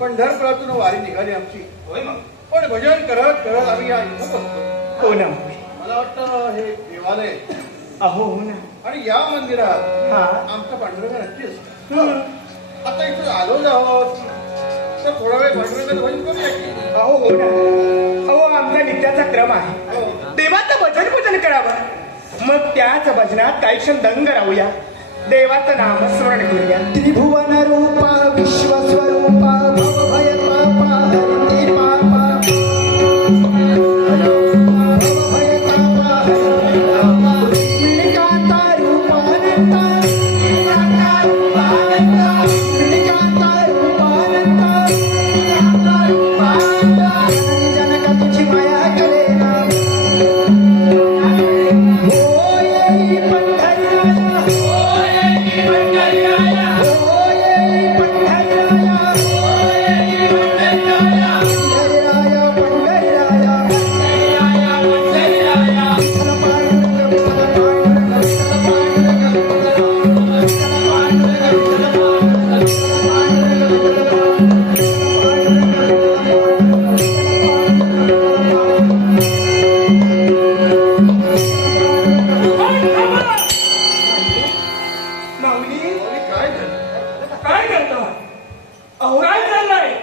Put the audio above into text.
पंढरपुरातून वारी निघाली आमची. होय मग. पण भजन करत करत आम्ही या इथं बसतो. हो ना. मला वाटतं हे देवालय. अहो हो ना. आणि या मंदिरात आमचं पांडुरंग नक्की असतं. आता इथे आलो आहोत तर थोडा वेळ पांडुरंगाचं भजन करूया की. अहो हो ना. अहो आमचा नित्याचा क्रम आहे. देवाचं भजन पूजन करावं, मग त्याच भजनात काही क्षण दंग राहूया, देवाचं नामस्मरण करूया. त्रिभुवन रूपा विश्वस्वरूपा भवभय पापा हरिती पापा भवभय पापा हरिती पापा निकांता रूपानंता निकांता रूपानंता निकांता रूपानंता निकांता रूपानंता जनक तुझी माया कलेना होय पंढरीराया होय पंढरीराया अहो काय चाललंय